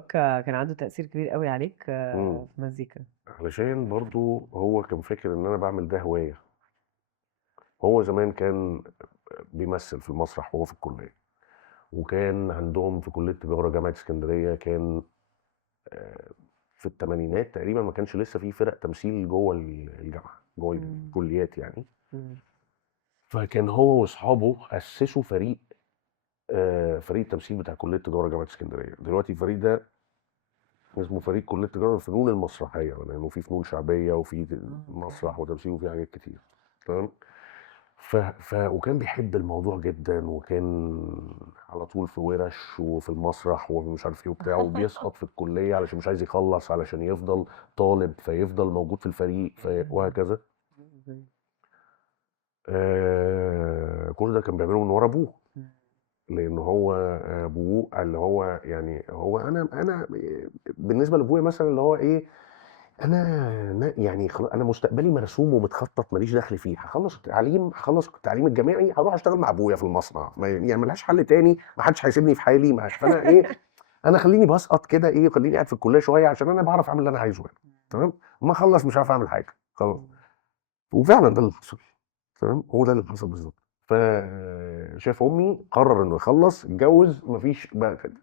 باباك كان عنده تأثير كبير قوي عليك إمم. في مزيكا؟ علشان برضه هو كان فاكر إن أنا باعمل ده هواية. هو زمان كان بيمثّل في المسرح وهو في الكلية، وكان عندهم في كلية تجارة جامعة إسكندرية كان آآ في التمانينات تقريبًا ما كانش لسه في فرق تمثيل جوّه الجامعة، جوّه مم. الكليات يعني. مم. فكان هو وأصحابه أسسوا فريق التمثيل بتاع كلية تجارة جامعة إسكندرية. دلوقتي الفريق ده اسمه فريق كلية تجارة الفنون المسرحية، لأنه في فنون شعبية وفي اوكي. مسرح وتمثيل وفي حاجات كتير. تمام. وكان بيحب الموضوع جدا، وكان على طول في ورش وفي المسرح ومش عارف ايه وبتاع، وبيسقط في الكلية علشان مش عايز يخلص علشان يفضل طالب فيفضل موجود في الفريق وهكذا. كل ده كان بيعمله من ورا ابوه، لان هو ابوه اللي هو يعني هو انا بالنسبه لابويا مثلا اللي هو ايه، يعني انا مستقبلي مرسوم ومتخطط ماليش دخل فيه، هخلص التعليم الجامعي هروح اشتغل مع ابويا في المصنع، يعني ملهاش حل تاني، ما حدش هيسيبني في حالي، فانا ايه، انا خليني بسقط كده ايه، خليني قاعد في الكليه شويه عشان انا بعرف اعمل اللي انا عايزه يعني. تمام. ما اخلص مش عارف اعمل حاجه خلاص. وفعلا ده اللي حصل. تمام، هو ده اللي حصل بالظبط. فشاف امي قرر انه يخلص اتجوز، مفيش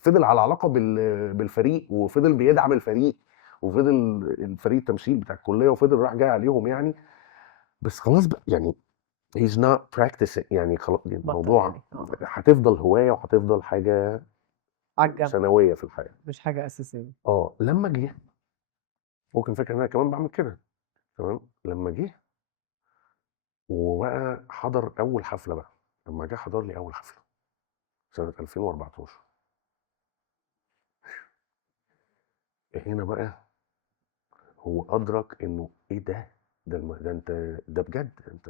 فضل على علاقه بالفريق، وفضل بيدعم الفريق، وفضل الفريق التمثيل بتاع الكليه، وفضل راح جاي عليهم يعني. بس خلاص بقى يعني he's not practicing، يعني خلاص بطل الموضوع يعني هتفضل هوايه وهتفضل حاجه عجب، ثانويه في الحياه. مش حاجة أساسية. لما جه هو كان فاكر ان انا كمان بعمل كده. تمام. لما جه وبقى حضر اول حفله بقى، لما جه حضر لي اول حفله سنه 2014، هنا بقى هو ادرك انه ايه ده، ده انت، ده بجد انت،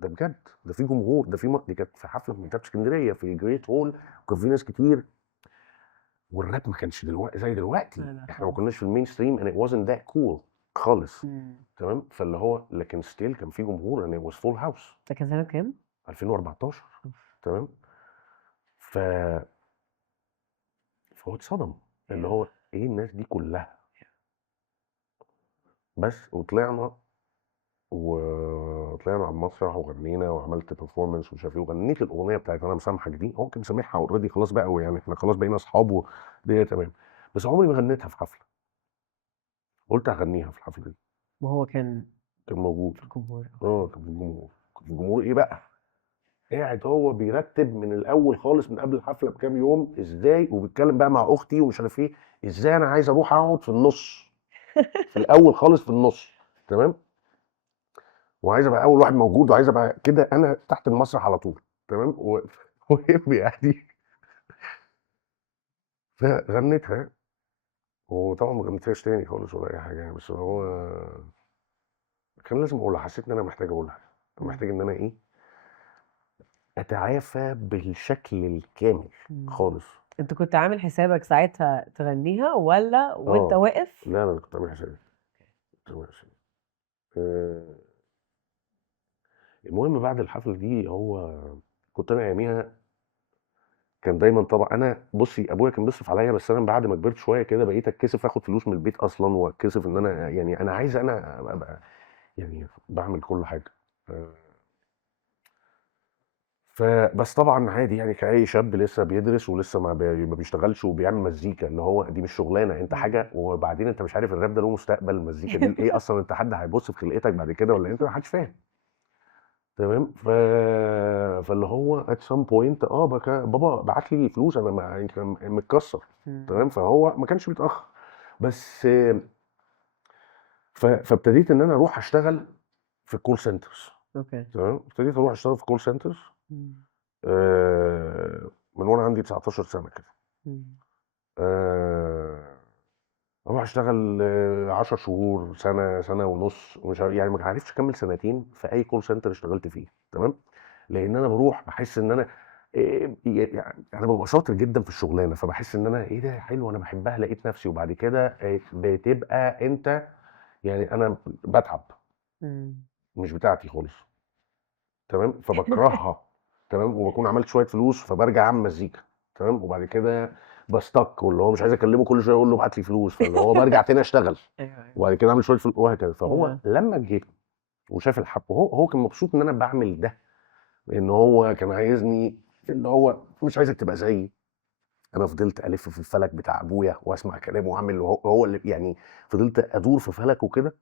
ده بجد، ده في جمهور، ده دي كانت في حفله في مكتبه اسكندريه في جريت هول، وكان في ناس كتير، والراب ما كانش دلوقتي زي دلوقتي، لا لا احنا ما خالص. كناش في المين ستريم and it wasn't that cool خالص. مم. تمام. فاللي هو لكن ستيل كان في جمهور and it was full house. ده كان سنة كام؟ 2014. تمام. ف فهو اتصدم، اللي هو ايه الناس دي كلها. بس وطلعنا على المسرح وغنينا وعملت performance ومش عارف ايه، وغنيت الاغنيه بتاعت انا مسامحك دي، هو كان سامعها اوريدي خلاص بقى، ويعني احنا خلاص بقينا اصحاب والدنيا تمام. بس عمري ما غنيتها في حفله، قلت هغنيها في الحفله دي. وهو كان كان موجود. في الجمهور. كان في الجمهور. كان في الجمهور ايه بقى، قاعد هو بيرتب من الاول خالص من قبل الحفله بكام يوم ازاي، وبيتكلم بقى مع اختي ومش عارف ايه، ازاي انا عايز اروح اقعد في النص، في الاول خالص في النص. تمام. وعايز ابقى اول واحد موجود، وعايز ابقى كده انا تحت المسرح على طول. تمام. وهم يعني. فغنيتها، وطبعا ما غنيتهاش تاني خالص ولا اي حاجه يعني، بس هو كان لازم اقولها، حسيت ان انا محتاج اقولها، مم. محتاج ان انا ايه، اتعافى بالشكل الكامل مم. خالص. انت كنت عامل حسابك ساعتها تغنيها ولا وانت اه واقف؟ لا انا كنت عامل حسابي، كنت عامل حسابي. آه، المهم بعد الحفله دي هو كنت انا اياميها، كان دايما طبعا انا بصي ابويا كان بيصرف عليا، بس انا بعد ما كبرت شويه كده بقيت اتكسف اخد فلوس من البيت اصلا، واتكسف ان انا يعني انا عايز انا ابقى يعني بعمل كل حاجه. آه، فبس طبعا عادي يعني كأي شاب لسه بيدرس ولسه ما بيشتغلش وبيعمل مزيكا، اللي هو دي مش شغلانه، انت حاجه، وبعدين انت مش عارف الراب ده له مستقبل، المزيكا دي ايه اصلا، انت حد هيبص في خلقتك بعد كده ولا انت، ما حدش فاهم. تمام. فاللي هو at some point بابا بعت لي فلوس، انا يعني كان متكسر. مم. تمام. فهو ما كانش بيتاخر. بس فابتديت ان انا اروح اشتغل في الكول سنترز. اوكي. تمام. ابتديت اروح اشتغل في كول سنترز مم. من وانا عندي 19 سنه كده. مم. آه، اروح اشتغل 10 شهور، سنه، سنه ونص، ومش عارف يعني، ما عرفتش اكمل سنتين في اي كول سنتر اشتغلت فيه. تمام. لان انا بروح بحس ان انا يعني انا ببقى شاطر جدا في الشغلانه، فبحس ان انا ايه ده حلو، انا بحبها، لقيت نفسي، وبعد كده بتبقى انت يعني انا بتعب، مم. مش بتاعتي خالص. تمام. فبكرهها. تمام. وبكون عملت شويه فلوس فبرجع اعمل مزيكا. تمام. وبعد كده بستك، واللي هو مش عايز اكلمه كل شويه اقول له ابعت لي فلوس، فاللي هو برجع تاني اشتغل ايوه ايوه وبعد كده اعمل شويه فلوس وهكذا. فهو آه. لما جه وشاف الحب، هو كان مبسوط ان انا بعمل ده، لان هو كان عايزني، اللي هو مش عايزك تبقى زيي. انا فضلت الف في الفلك بتاع ابويا واسمع كلامه واعمل، هو اللي يعني فضلت ادور في فلكه كده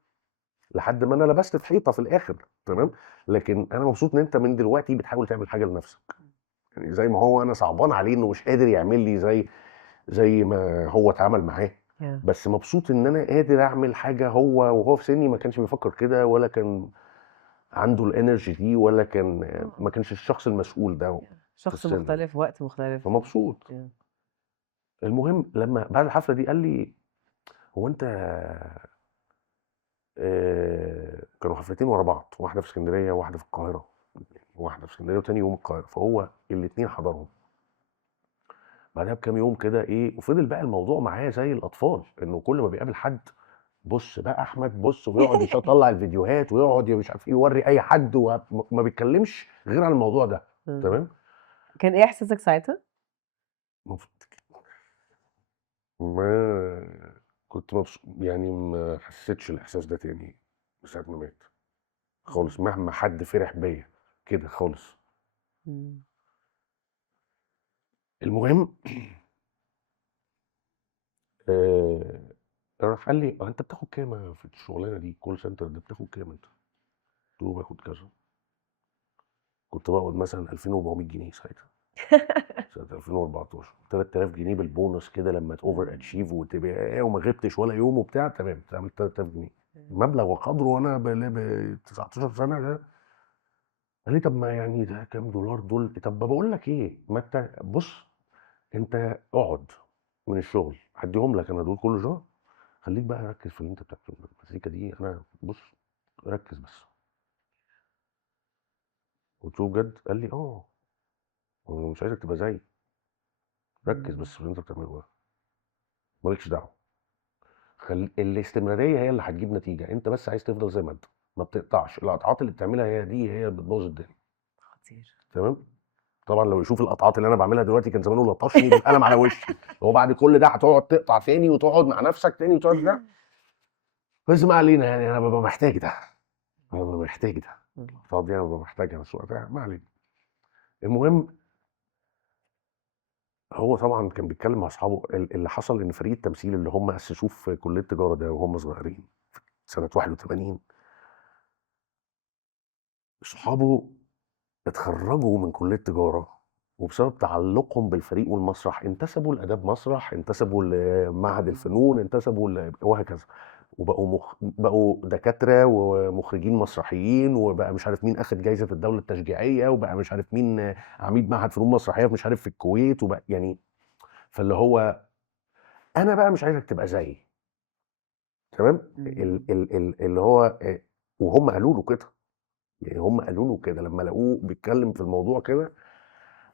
لحد ما انا لبست في حيطه في الاخر. تمام. لكن انا مبسوط ان انت من دلوقتي بتحاول تعمل حاجه لنفسك، يعني زي ما هو انا صعبان عليه انه مش قادر يعمل لي زي ما هو اتعامل معاه، yeah. بس مبسوط ان انا قادر اعمل حاجه. وهو في سني ما كانش بيفكر كده، ولا كان عنده الانرجي دي، ولا كان ما كانش الشخص المسؤول ده yeah. في شخص السن ده. مختلف وقت مختلف فمبسوط. yeah. المهم لما بعد الحفله دي قال لي: هو انت كانوا حفلتين ورا بعض، واحده في اسكندريه وواحده في القاهره، واحده في اسكندريه وتاني يوم القاهره، فهو الاثنين حضرهم. بعدها بكام يوم كده ايه، وفضل بقى الموضوع معايا زي الاطفال، انه كل ما بيقابل حد: بص بقى احمد بص، ويقعد يطلع الفيديوهات ويقعد مش عارف ايه يوري اي حد، وما بيتكلمش غير عن الموضوع ده. تمام. كان ايه احساسك ساعتها؟ ما كنت مبسوط، يعني ما حسيتش الاحساس ده تاني من ساعه ما مات خالص، مهما حد فرح بيا كده خالص. مم. المهم آه، راح قال لي: انت بتاخد كام في الشغلانه دي، كول سنتر ده بتاخد كام انت؟ قلت له: باخد كذا. كنت بقبض مثلا 2400 جنيه ساعتها، سنه 2014. 3000 جنيه بالبونص كده لما تاوفر اتشيف وتبقى وما غبتش ولا يوم وبتاع، تمام تعمل 3000 جنيه، مبلغ وقدره. وانا ب 19 سنه ده. قال لي: طب ما يعني ده كام دولار دول؟ طب بقول لك ايه، ما انت بص، انت اقعد من الشغل هديهم لك انا دول كل شهر، خليك بقى ركز في اللي انت بتعمله، المزيكا دي انا بص ركز بس. قلت له: بجد؟ قال لي: اه، أنا مش عايزك تبقى زيي، ركز بس في اللي انت بتعمله ده، مالكش دعوه. الاستمراريه هي اللي هتجيب نتيجه، انت بس عايز تفضل زي ما انت، ما بتقطعش. القطعات اللي بتعملها هي دي هي بتبوظ الدنيا. خطير. تمام. طبعا لو يشوف القطعات اللي انا بعملها دلوقتي كان زمانه لطشني بالقلم على وشي. هو بعد كل ده هتقعد تقطع تاني وتقعد مع نفسك تاني وتقعد ده؟ بس ما علينا، يعني انا ببقى محتاج ده، ببقى محتاج ده. القطعات دي انا ببقى محتاجها بس وقتها، ما علينا. المهم هو طبعا كان بيتكلم مع اصحابه. اللي حصل ان فريق التمثيل اللي هم اسسوه في كليه التجاره ده وهم صغيرين سنه 81، صحابه اتخرجوا من كليه تجاره، وبسبب تعلقهم بالفريق والمسرح انتسبوا لاداب مسرح، انتسبوا لمعهد الفنون، انتسبوا وهكذا، وبقوا بقوا دكاتره ومخرجين مسرحيين، وبقى مش عارف مين اخد جايزه الدوله التشجيعيه، وبقى مش عارف مين عميد معهد فنون مسرحيه مش عارف في الكويت، وبقى يعني. فاللي هو انا بقى مش عايزك تبقى زيي. تمام. اللي هو وهم قالوا له كده، يعني هم قالوا له كده لما لقوه بيتكلم في الموضوع كده.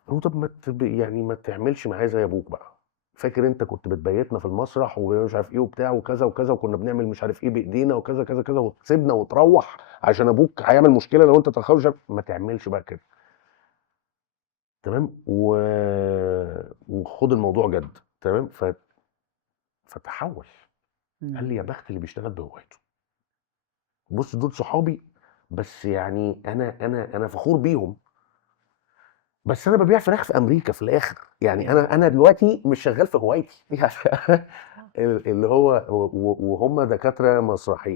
قالوا: طب ما يعني ما تعملش معايا زي ابوك بقى، فاكر انت كنت بتبيتنا في المسرح ومش عارف ايه وبتاع وكذا وكذا، وكنا بنعمل مش عارف ايه بايدينا وكذا كذا كذا، وتسيبنا وتروح عشان ابوك هيعمل مشكله لو انت اتاخرت. ما تعملش بقى كده. تمام. وخد الموضوع جد. تمام. فتحول. قال لي: يا بخت اللي بيشتغل بهوايته. بص دول صحابي، بس يعني انا فخور بيهم، بس انا ببيع فراخ في امريكا في الاخر، يعني انا دلوقتي مش شغال في هوايتي. يعني اللي هو وهم دكاتره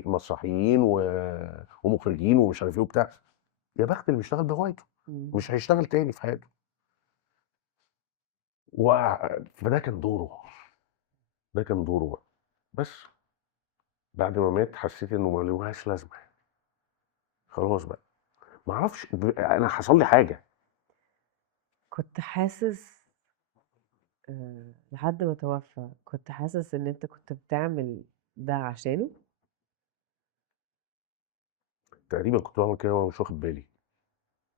مسرحيين ومخرجين ومش عارف ايه وبتاع. يا بخت اللي بيشتغل بهوايته، مش هيشتغل تاني في حياته. فده كان دوره، ده كان دوره بقى. بس بعد ما مات حسيت انه ما لهاش لازمه، خلاص بقى. ما اعرفش انا حصل لي حاجه. كنت حاسس لحد ما توفى كنت حاسس ان انت كنت بتعمل ده عشانه؟ تقريبا كنت بعمل كده وانا مش واخد بالي،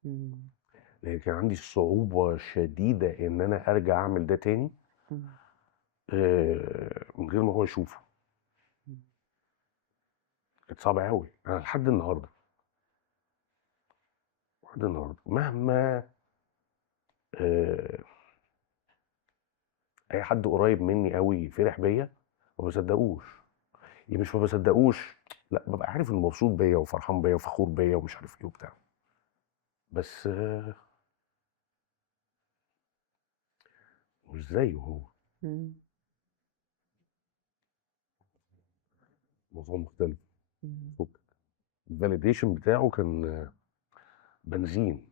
مم. لان كان عندي صعوبه شديده ان انا ارجع اعمل ده تاني مم. من غير ما هو يشوفه. مم. كانت صعبه قوي. انا لحد النهارده، لحد النهارده مهما آه، أي حد قريب مني أوي فرح بيّا ما باصدّقوش، مش ما باصدّقوش، لأ بابقى عارف إنه مبسوط بيّا وفرحان بيّا وفخور بيّا ومش عارف إيه وبتاع، بس مش زيه هو، إمم، الموضوع مختلف. إمم. فكك الvalidation بتاعه كان بنزين.